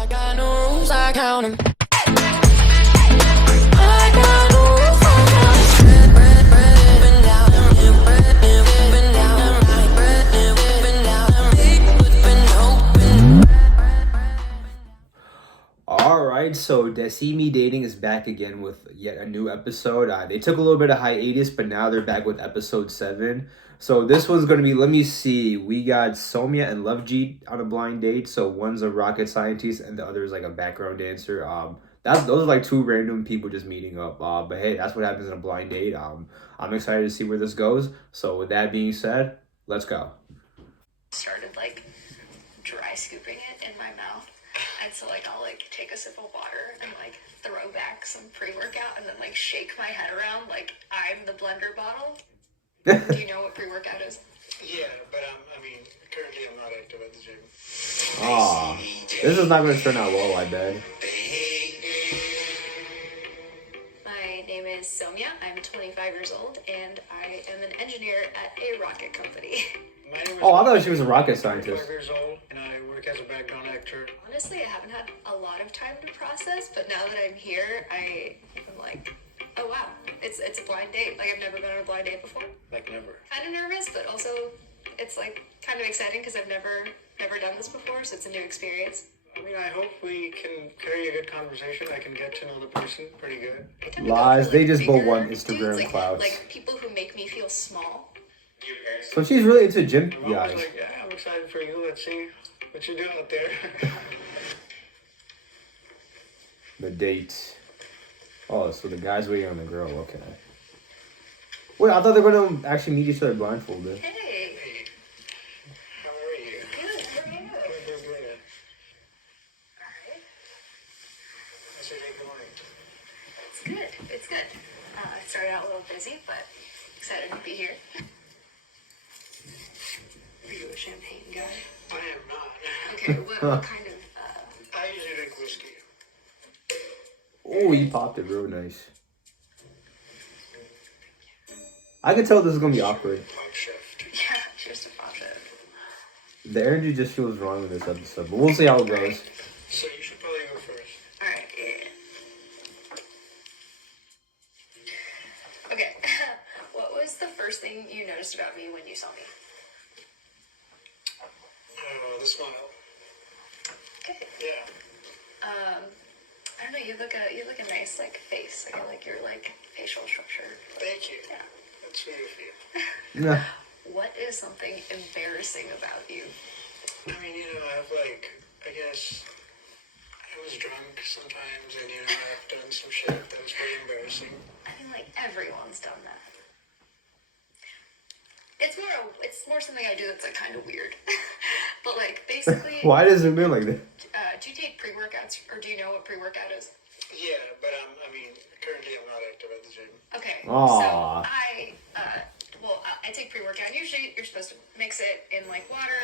I got no rules, I count 'em. I got no rules, I count 'em. Bread, been down, bread, been down, bread, been down, been open. All right, so Desi Me Dating is back again with yet a new episode. They took a little bit of hiatus, but now they're back with episode 7. So this one's going to be, let me see, we got Somya and Lovjeet on a blind date. So one's a rocket scientist and the other is like a background dancer. Those are like two random people just meeting up. But hey, that's what happens in a blind date. I'm excited to see where this goes. So with that being said, let's go. Started like dry scooping it in my mouth. And so like I'll like take a sip of water and like throw back some pre-workout and then like shake my head around like I'm the blender bottle. Do you know what pre-workout is? Yeah, but I mean, currently I'm not active at the gym. Aw, this is not going to turn out well, I bet. My name is Somya. I'm 25 years old and I am an engineer at a rocket company. My name is Oh, I thought she was a rocket I'm scientist. 5 years old, and I work as a background actor. Honestly, I haven't had a lot of time to process, but now that I'm here, I'm like, oh wow, it's a blind date. Like I've never been on a blind date before. Like never. Kind of nervous, but also it's like kind of exciting because I've never done this before, so it's a new experience. I mean, I hope we can carry a good conversation. I can get to know the person pretty good. I tend to go Lies, for, they like, just both bigger want dudes, Instagram clouds. like people who make me feel small. So she's really into gym I'm always guys. like, yeah, I'm excited for you. Let's see what you do out there. The date. Oh, so the guy's waiting on the girl. Okay. Wait, I thought they were gonna actually meet each other blindfolded. Hey, Hey, how are you? good. How are you? Good, good. Alright. How's your day going? It's good. It's good. I started out a little busy, but excited to be here. Are you a champagne guy? I am not. Okay, what kind of, I usually drink whiskey. Oh, he popped it real nice. I can tell this is gonna be awkward. Pop shift. yeah, cheers to pop it. The energy just feels wrong in this episode, but we'll see how it goes. So you should probably go first. Alright, yeah. Okay, what was the first thing you noticed about me when you saw me? The smile. Okay. Yeah. I don't know, you look a nice like face. Like I like your like facial structure. Thank you. Yeah. That's sweet of you. Nah. What is something embarrassing about you? I mean, I have I guess I was drunk sometimes, and I've done some shit that was pretty embarrassing. I mean, like everyone's done that. It's more something I do that's like kind of weird. But like basically, Why does it mean like that? do you take pre-workouts or do you know what pre-workout is? Yeah, but I mean, currently I'm not active at the gym. Okay. Aw. So I take pre-workout. Usually you're supposed to mix it in like water,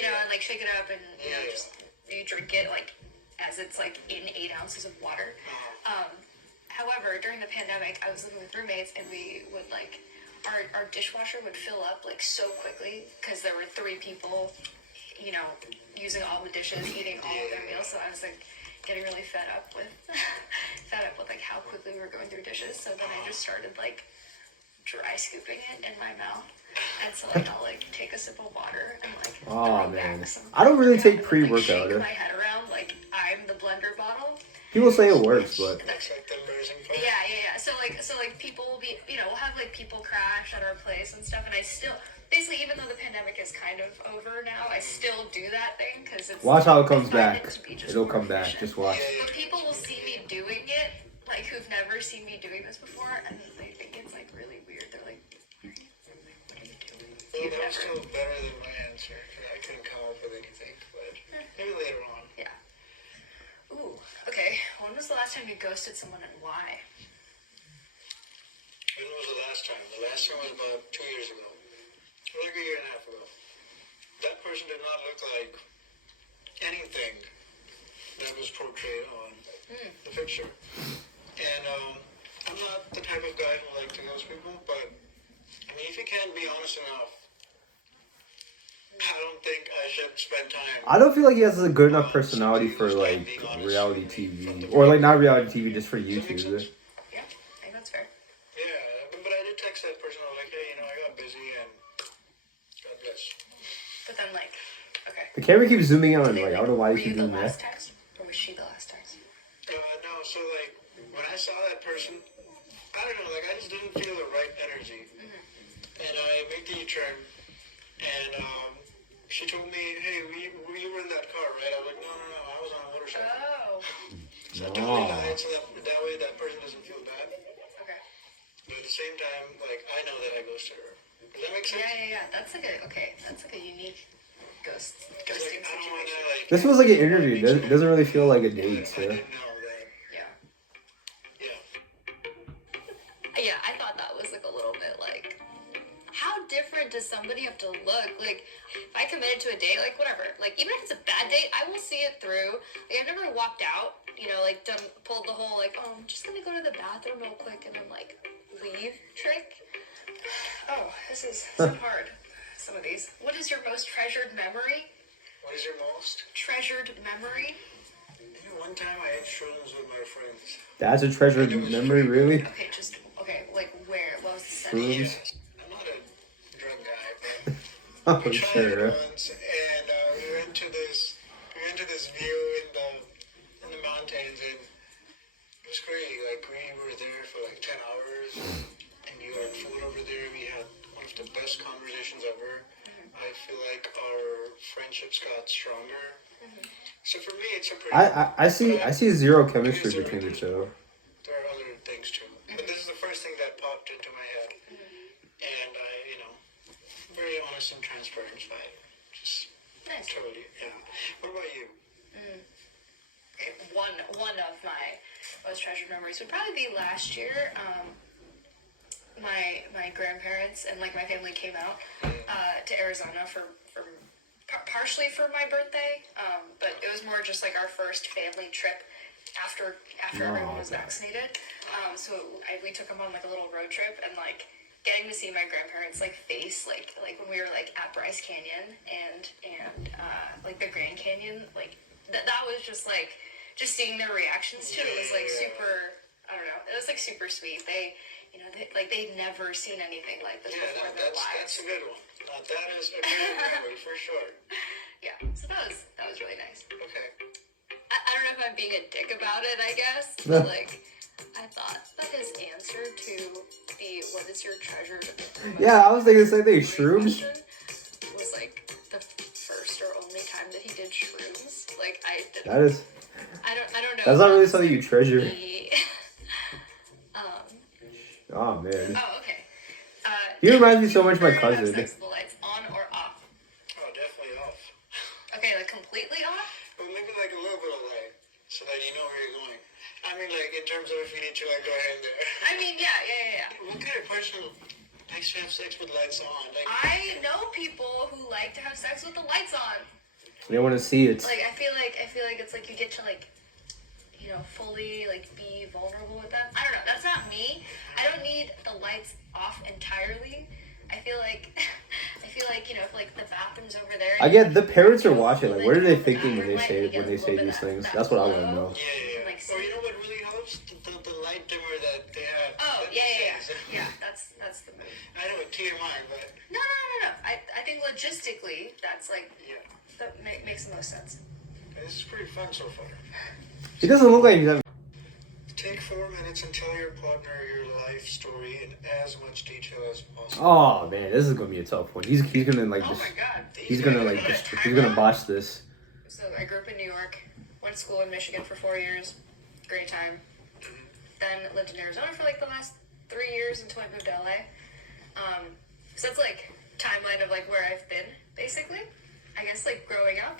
Yeah. and like shake it up and Yeah. just you drink it like as it's like in 8 ounces of water. However, during the pandemic, I was living with roommates and we would like our dishwasher would fill up like so quickly because there were 3 people, using all the dishes, eating all of their meals. So I was like getting really fed up with like how quickly we were going through dishes. So then I just started like dry scooping it in my mouth. And so like I'll like take a sip of water and like Aw, throw man. back some I don't really take pre-workout pre-workout. and, like, shake my head around like I'm the blender bottle. People say it works, but That's like the embarrassing part. Yeah. So like people will be, we'll have like people crash at our place and stuff, and I still, basically, even though the pandemic is kind of over now, I still do that thing because it's. watch how it comes I find back. it to be just It'll more come back. efficient. Just watch. But people will see me doing it, like who've never seen me doing this before, and they think it's like really weird. They're like, what are you doing? Well, You've that was never. still better than my answer. I couldn't come up with anything, but maybe later on. Yeah. Ooh. Okay. When was the last time you ghosted someone and why? When was the last time? The last time was about 2 years ago. Like a year and a half ago. That person did not look like anything that was portrayed on the picture. And I'm not the type of guy who like to ghost people, but I mean, if you can't be honest enough I don't think I should spend time. I don't feel like he has a good enough personality for like reality TV or like not reality TV, just for Does that make YouTube. sense? Yeah, I think that's fair. Yeah, but I did text that person. I was like, hey, I got busy and God bless. But then, like, okay. The camera keeps zooming in on Did him. they, Like, I don't know why were you keep you the doing last that. text? Or was she the last text? No, so like when I saw that person, I don't know, like I just didn't feel the right energy. And I made the U-turn, and she told me, hey, you were in that car, right? I was like, no, I was on a motorcycle. Oh. So I totally lied so that way that person doesn't feel bad. Okay. But at the same time, like, I know that I ghosted her. Does that make sense? Yeah. That's like a unique ghosting Like, I don't want situation. to, like... This was like an interview. It doesn't really feel like a date. I didn't know that. Yeah. Yeah. Yeah, I thought that was like a little bit like, how different does somebody have to look? Like, if I committed to a date, like whatever, like even if it's a bad date, I will see it through. Like I've never walked out, like pulled the whole like, oh, I'm just gonna go to the bathroom real quick and then like leave trick. Oh, this is so hard. Some of these. What is your most treasured memory? What is your most? Treasured memory? One time I ate shrooms with my friends. That's a treasured memory, really? Okay, like where? What was the setting? Shrooms? Yes. I'm not a drug guy, but Oh, we tried sure. it once, and we went to this view in the mountains, and it was crazy. Like we were there for like 10 hours, and you had food over there. We had one of the best conversations ever. I feel like our friendships got stronger. So for me, it's a pretty. I see zero chemistry between the two. There are other things too, but this is the first thing that popped into my head, and I, very honest and transparent. So I just Nice. totally, yeah. What about you? Okay, one of my most treasured memories would probably be last year. My grandparents and like my family came out to Arizona for partially for my birthday, but it was more just like our first family trip after everyone was vaccinated. So we took them on like a little road trip, and like getting to see my grandparents like face like when we were like at Bryce Canyon and like the Grand Canyon, like that was just like just seeing their reactions to it was like super. I don't know. It was like super sweet. They'd never seen anything like this before in their lives. That's a good one. That is a good memory for sure. Yeah. So that was really nice. Okay. I don't know if I'm being a dick about it, I guess. But like I thought that his answer to the what is your treasured Yeah, I was thinking the same thing. Shrooms? question was like the first or only time that he did shrooms. Like I didn't That is. I don't know. That's not really something you treasure. He, Oh man. oh, okay. He reminds me so much of my Have cousin. sex with the lights on or off? Oh, definitely off. Okay, like completely off? But maybe like a little bit of light, so that you know where you're going. I mean, like in terms of if you need to like go ahead and there. I mean, yeah. What kind of person likes to have sex with lights on? Like, I know people who like to have sex with the lights on. They want to see it. Like I feel like it's like you get to like fully like be vulnerable with them. I don't know. That's not me. I don't need the lights off entirely. I feel like if like the bathroom's over there. I get the parents are watching. Like, what are they thinking when they say these things? That's what I want to know. yeah. Like, Or you know what really helps? The light dimmer that they have. oh that yeah. says- Yeah, that's the move. I know it TMI, but No. I think logistically that's like yeah, that makes the most sense. this is pretty fun so far. He doesn't look like he's having. Take 4 minutes and tell your partner your life story in as much detail as possible. Oh man, this is gonna be a tough one. He's gonna like Oh just. my god. He's gonna like just. He's gonna botch this. So I grew up in New York, went to school in Michigan for 4 years, great time. Then lived in Arizona for like the last 3 years until I moved to LA. So that's like timeline of like where I've been basically. I guess like growing up,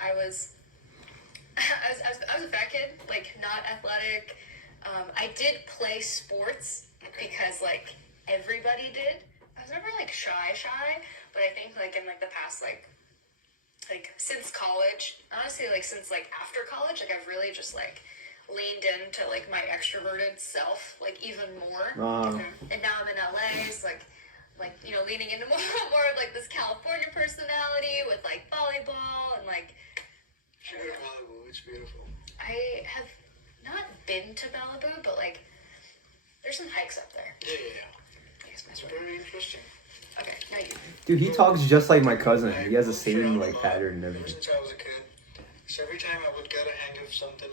I was a fat kid, like not athletic. I did play sports because like everybody did. I was never like shy, but I think like in like the past like since college, honestly like since like after college, like I've really just like leaned into like my extroverted self like even more. And now I'm in LA, so like like, you know, leaning into more of like this California personality with like volleyball and like. Should go to Malibu. It's beautiful. I have not been to Malibu, but like, there's some hikes up there. Yeah. I guess my It's story. very interesting. Okay, now you. Dude, he talks just like my cousin. He has the same like Around pattern and ever everything. since I was a kid. So every time I would get a hang of something,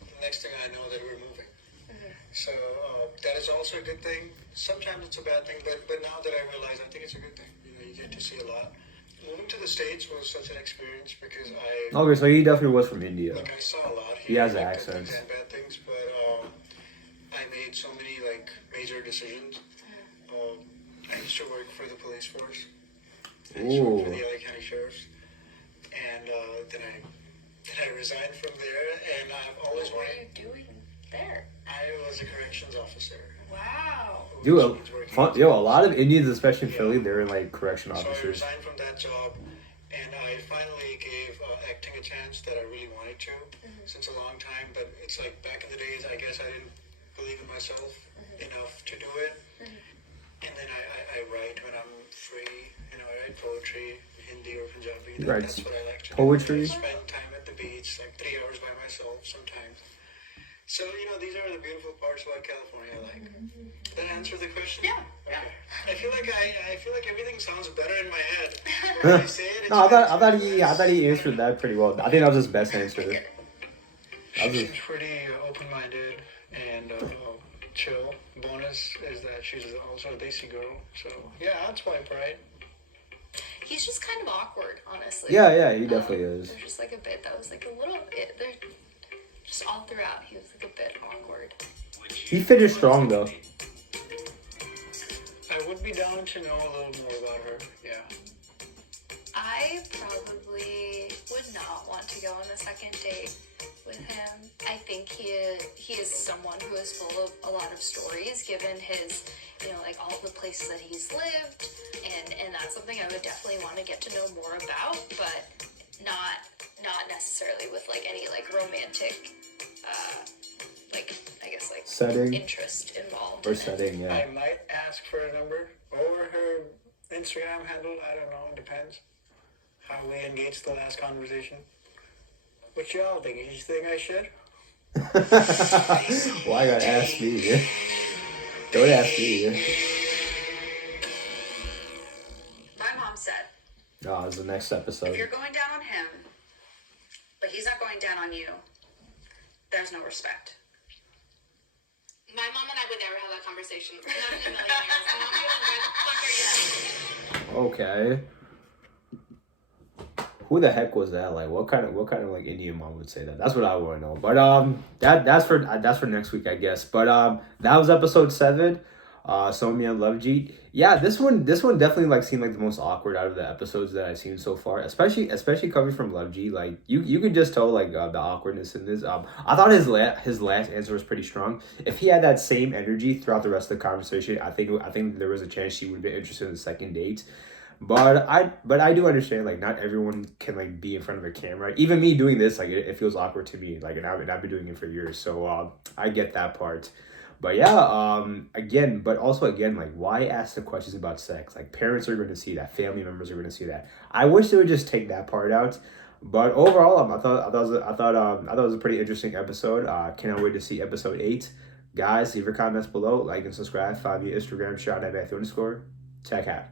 the next thing I know that we're moving. So that is also a good thing. Sometimes it's a bad thing, but now that I realize, I think it's a good thing. You know, you get to see a lot. Moving to the States was such an experience because Okay, so he definitely was from India. like I saw a lot He here. has like, the good things accents. and bad things, but I made so many like major decisions. I used to work for the police force. I used to work for Ooh. the LA County Sheriff's, and then I resigned from there. And I've always What were wanted. you doing there? I was a corrections officer. Wow. Dude, which means working a lot of Indians, especially in Philly, they're like correction So I officers. resigned from that job, and I finally gave acting a chance that I really wanted to since a long time. But it's like back in the days, I guess I didn't believe in myself enough to do it. And then I write when I'm free. You know, I write poetry, Hindi or Punjabi. You write That's what I like to poetry? do. Spend time at the beach, like 3 hours by myself sometimes. So, you know, these are the beautiful parts about California I like. Did that answer the question? Yeah. Okay. I feel like everything sounds better in my head. When I say it, it's No, I thought better. he answered that pretty well. I think that was his best answer. That She was seems pretty open-minded and chill. Bonus is that she's also a Desi girl. So, yeah, that's why, right? He's just kind of awkward, honestly. yeah, he definitely is. There's just like a bit that was like a little. They're just all throughout. He was like a bit awkward. He finished strong though. I would be down to know a little more about her. Yeah. I probably would not want to go on a second date with him. I think he is someone who is full of a lot of stories, given his, you know, like all the places that he's lived, and that's something I would definitely want to get to know more about, but not necessarily with like any like romantic, like I guess like Setting interest involved. or in it. setting, yeah. I might ask for a number or her Instagram handle. I don't know. It depends how we engage the last conversation. What y'all think? You think I should? Why you gotta ask me? Yeah? Don't ask me. Yeah? My mom said, No, it's the next if episode. you're going down on him, but he's not going down on you, there's no respect. My mom and I would never have that conversation. Not in a million years. My mom would be like, "What the fuck are you?" Okay. Who the heck was that? Like, what kind of like Indian mom would say that? That's what I want to know. But that's for next week, I guess. But that was episode 7. Somya and Lovjeet. Yeah, this one definitely like seemed like the most awkward out of the episodes that I've seen so far. Especially coming from Lovjeet. Like you could just tell like the awkwardness in this. I thought his last answer was pretty strong. If he had that same energy throughout the rest of the conversation, I think there was a chance she would be interested in the second date. But I do understand like not everyone can like be in front of a camera. Even me doing this, like it feels awkward to me. Like and I've been doing it for years, so I get that part. But yeah, again, like why ask the questions about sex? Like parents are going to see that, family members are going to see that. I wish they would just take that part out. But overall, I thought it was a pretty interesting episode. Cannot wait to see episode 8. Guys, leave your comments below, like and subscribe. Follow me on Instagram, @Matthew_. Check out.